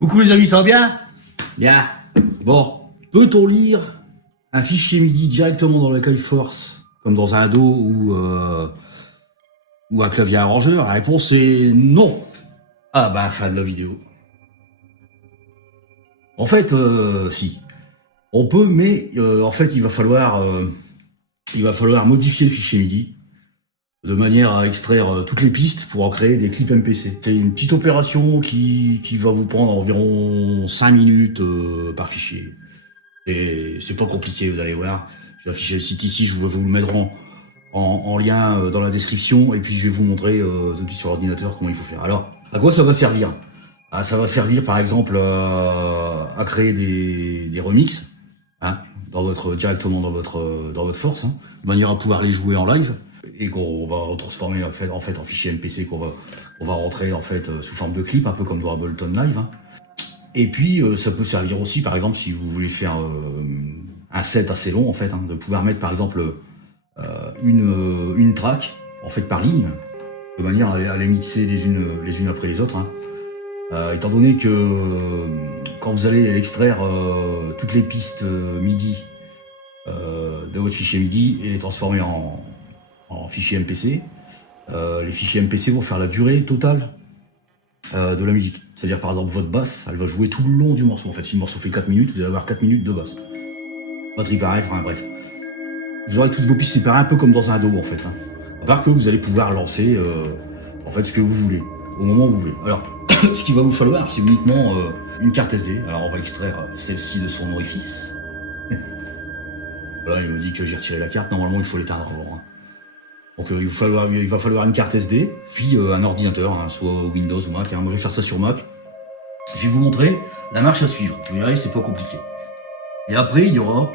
Coucou les amis, ça va bien? Bien. Bon, peut-on lire un fichier MIDI directement dans la KiForce, comme dans un dos ou un clavier arrangeur? La réponse est non. Ah bah, fin de la vidéo. En fait, si. On peut, mais en fait, il va falloir modifier le fichier MIDI de manière à extraire toutes les pistes pour en créer des clips MPC. C'est une petite opération qui va vous prendre environ 5 minutes par fichier. Et c'est pas compliqué, vous allez voir. Je vais afficher le site ici, je vais vous le mettre en lien dans la description, et puis je vais vous montrer sur l'ordinateur comment il faut faire. Alors, à quoi ça va servir? Ça va servir par exemple à créer des remixes, hein, directement dans votre force, hein, de manière à pouvoir les jouer en live, et qu'on va transformer en fait en fichier MPC on va rentrer en fait sous forme de clip, un peu comme dans Ableton Live, hein. Et puis, ça peut servir aussi, par exemple, si vous voulez faire un set assez long, en fait, hein, de pouvoir mettre, par exemple, une track, en fait, par ligne, de manière à les mixer les unes après les autres, hein. Étant donné que quand vous allez extraire toutes les pistes MIDI de votre fichier MIDI et les transformer en fichier MPC, les fichiers MPC vont faire la durée totale de la musique. C'est-à-dire par exemple votre basse, elle va jouer tout le long du morceau. En fait, si le morceau fait 4 minutes, vous allez avoir 4 minutes de basse. Batterie pareil, enfin bref. Vous aurez toutes vos pistes séparées un peu comme dans un dos en fait, hein. À part que vous allez pouvoir lancer en fait ce que vous voulez, au moment où vous voulez. Alors, ce qu'il va vous falloir, c'est uniquement une carte SD. Alors on va extraire celle-ci de son orifice. Voilà, il me dit que j'ai retiré la carte, normalement il faut l'éteindre avant, hein. Donc il va falloir une carte SD, puis un ordinateur, hein, soit Windows ou Mac, hein. Moi je vais faire ça sur Mac. Je vais vous montrer la marche à suivre. Vous verrez, c'est pas compliqué. Et après, il y aura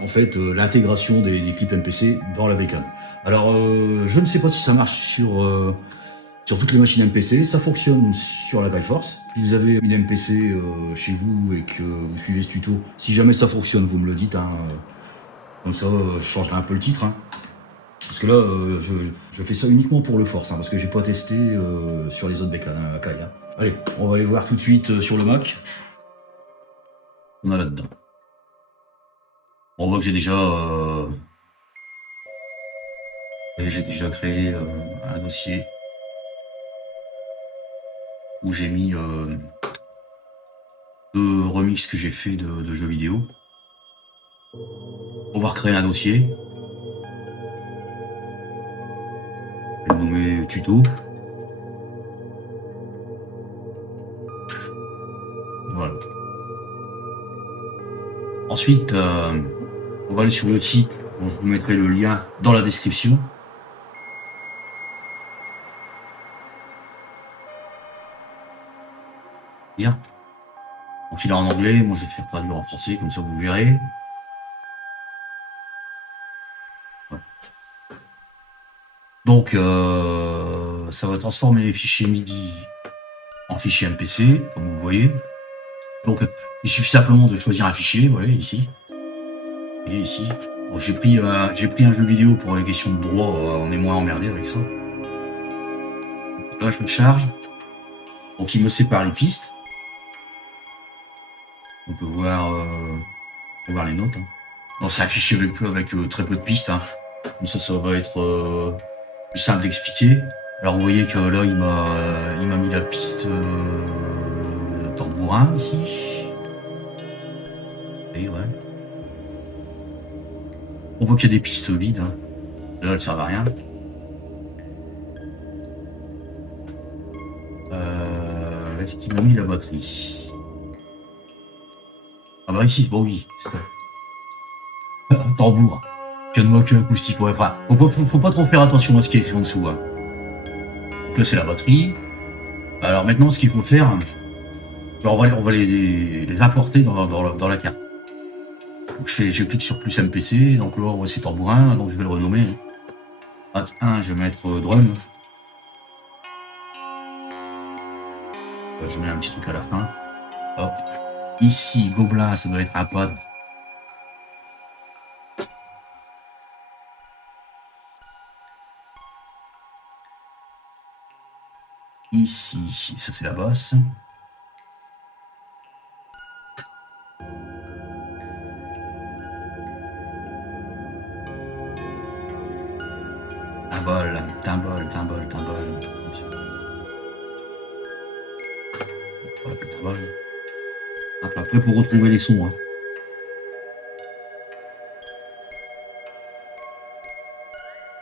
en fait l'intégration des clips MPC dans la bécane. Alors, je ne sais pas si ça marche sur toutes les machines MPC. Ça fonctionne sur la KiForce. Si vous avez une MPC chez vous et que vous suivez ce tuto, si jamais ça fonctionne, vous me le dites, hein, comme ça, je changerai un peu le titre, hein. Parce que là, je fais ça uniquement pour le force, hein, parce que j'ai pas testé sur les autres bécanes, hein, Kai, hein. Allez, on va aller voir tout de suite sur le Mac. On a là-dedans. On voit que j'ai déjà créé un dossier où j'ai mis deux remixes que j'ai fait de jeux vidéo. On va recréer un dossier. Je vais le nommer tuto. Voilà. Ensuite, on va aller sur le site. Je vous mettrai le lien dans la description. Bien. Donc il est en anglais, moi je vais faire traduire en français, comme ça vous verrez. Voilà. Donc ça va transformer les fichiers MIDI en fichiers MPC, comme vous voyez. Donc il suffit simplement de choisir un fichier, voilà, ici. Et ici. Bon, j'ai pris un jeu vidéo pour les questions de droit, on est moins emmerdé avec ça. Donc là je le charge. Donc il me sépare les pistes. On peut voir les notes, hein. Non, c'est un fichier avec très peu de pistes, hein. Comme ça va être plus simple d'expliquer. Alors vous voyez que là il m'a mis la piste tambourin ici. Et ouais. On voit qu'il y a des pistes vides, hein. Là elles servent à rien. Est-ce qu'il m'a mis la batterie? Ah bah ici, bon oui. Tambour. Piano acoustique, ouais, enfin, faut pas trop faire attention à ce qui est écrit en dessous, hein. Donc là c'est la batterie. Alors maintenant ce qu'il faut faire, on va les importer dans la carte. Donc je clique sur plus MPC, donc là on voit c'est tambourin, donc je vais le renommer. Je vais mettre drum. Je mets un petit truc à la fin. Hop. Ici, gobelin, ça doit être un pad. ici, ça c'est la basse. Timbal. Voilà, timbal. Après, pour retrouver les sons. Hein.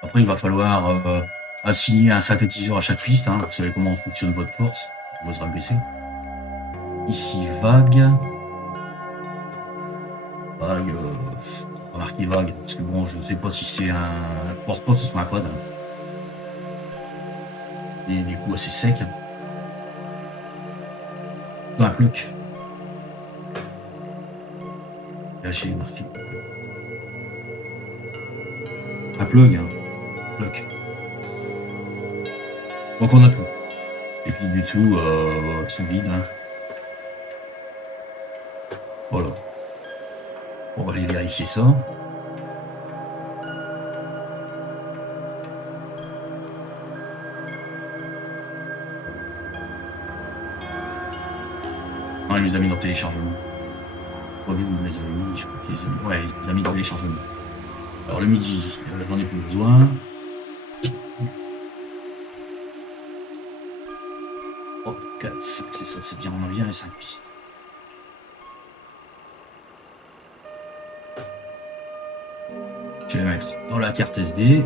Après, il va falloir assigner un synthétiseur à chaque piste. Hein. Vous savez comment fonctionne votre force, votre MPC. Ici, vague. Vague. Marqué vague. Parce que bon, je ne sais pas si c'est un porte-porte ou un quad. Hein. Et des coups assez secs. Un pluck. Là, j'ai marqué. Un plug. Hein. Pluck. Donc on a tout. Et puis du dessous, sont vides. Hein. Voilà. On va aller vérifier ça. Non, il les a mis dans le téléchargement. Pas vite, il les a mis, je crois qu'il les a mis. Ouais, il les a mis dans le téléchargement. Alors le midi, j'en ai plus besoin. Hop, 4, 5, c'est ça, c'est bien, on a bien les 5 pistes. Je vais mettre dans la carte SD.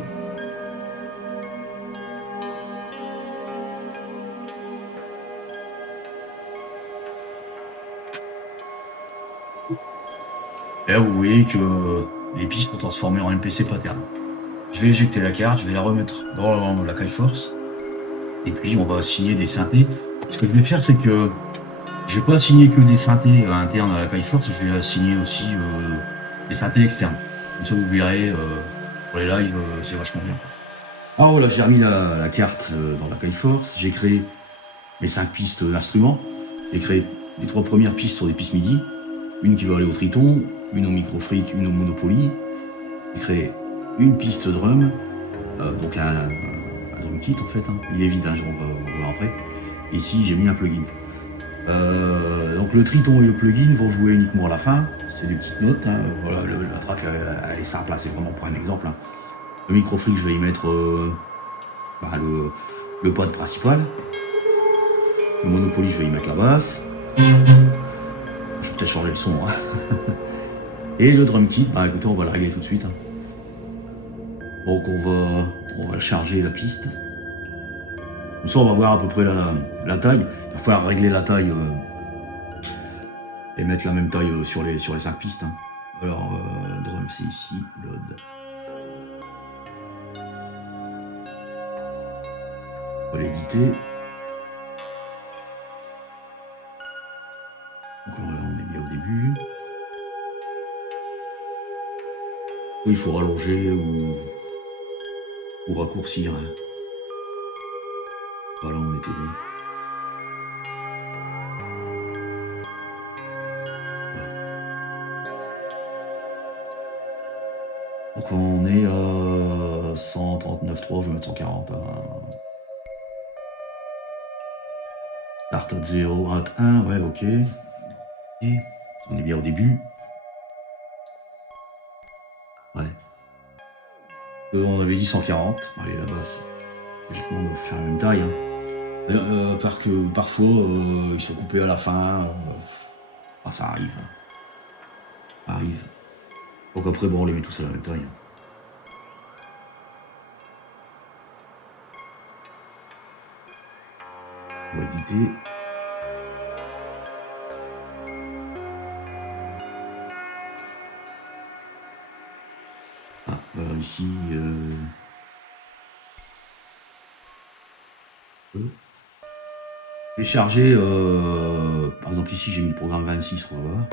Et là, vous voyez que les pistes sont transformées en MPC pattern. Je vais éjecter la carte, je vais la remettre dans la Kaiforce. Et puis, on va assigner des synthés. Ce que je vais faire, c'est que je vais pas assigner que des synthés internes à la Kaiforce, je vais assigner aussi des synthés externes. Comme ça, vous verrez, pour les lives, c'est vachement bien. Alors voilà, j'ai remis la carte dans la Kaiforce. J'ai créé mes 5 pistes d'instruments. J'ai créé les 3 premières pistes sur des pistes MIDI. Une qui va aller au Triton, une au Microfreak, une au Monopoly. J'ai créé une piste drum, donc un drum kit en fait. Hein. Il est vide, hein, on va voir après. Et ici, j'ai mis un plugin. Donc le Triton et le plugin vont jouer uniquement à la fin. C'est des petites notes. Hein. Voilà, la track elle est simple, hein, c'est vraiment pour un exemple. Hein. Le Microfreak, je vais y mettre le pad principal. Le Monopoly, je vais y mettre la basse. Je vais peut-être changer le son. Hein. Et le drum kit, bah écoutez, on va le régler tout de suite. Hein. Donc on va charger la piste. Comme ça, on va voir à peu près la taille. Il va falloir régler la taille et mettre la même taille sur les 5 pistes. Hein. Alors, drum, c'est ici, load. On va l'éditer. Donc là, on est bien au début. Il faut rallonger ou raccourcir. Hein. Voilà, on était bon. Donc on est à 139.3, je vais mettre 140. Start at 0, at 1, ouais, ok. Et on est bien au début. Ouais. On avait dit 140. Allez, la basse. On va faire la même taille. Hein. Parce que parfois, ils sont coupés à la fin. Ça arrive. Ça arrive. Donc après, bon, on les met tous à la même taille. On va éditer. Ah, voilà, ici. Je vais charger, par exemple ici j'ai mis le programme 26, on va voir.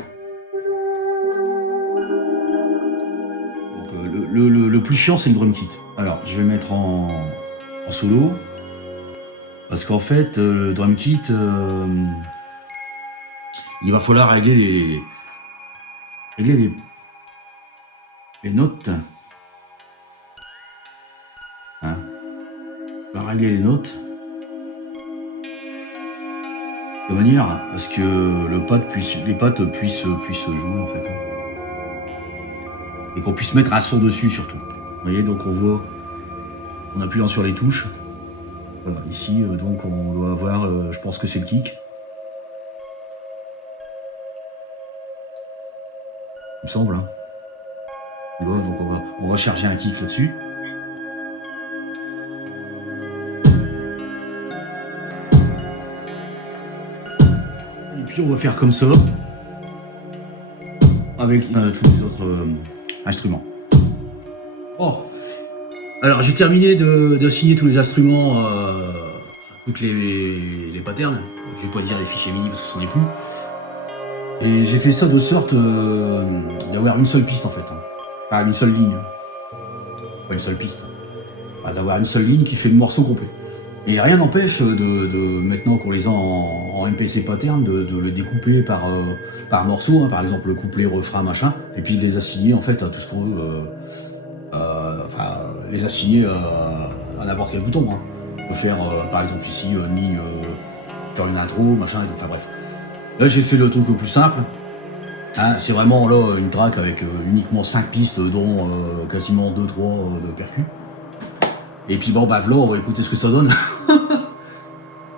Donc le plus chiant c'est le drum kit. Alors je vais mettre en solo, parce qu'en fait le drum kit, il va falloir régler les notes. Hein. On va régler les notes. de manière à ce que les pattes puissent jouer en fait. Et qu'on puisse mettre un son dessus surtout. Vous voyez, donc on voit, en appuyant sur les touches, voilà, ici, donc on doit avoir, je pense que c'est le kick. Il me semble, hein. Voilà, donc on va charger un kick là-dessus. Et puis on va faire comme ça avec tous les autres instruments. Oh. Alors j'ai terminé de signer tous les instruments, toutes les patterns. Je vais pas dire les fichiers MIDI parce que ce n'en est plus. Et j'ai fait ça de sorte d'avoir une seule piste en fait. Hein. Pas une seule ligne. Pas une seule piste. D'avoir une seule ligne qui fait le morceau complet. Et rien n'empêche de maintenant qu'on les a en MPC pattern de le découper par morceau, hein, par exemple le couplet, refrain, machin, et puis de les assigner en fait à tout ce qu'on veut. Enfin, les assigner à n'importe quel bouton. Hein. On peut faire par exemple ici une ligne, faire une intro, machin, et tout, enfin bref. Là j'ai fait le truc le plus simple. Hein, c'est vraiment là une track avec uniquement 5 pistes dont quasiment 2-3 de percus. Et puis bon bah là on va écouter ce que ça donne.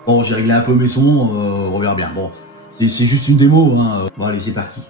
Bon j'ai réglé un peu mes sons, on verra bien. Bon c'est juste une démo, hein. Bon allez c'est parti.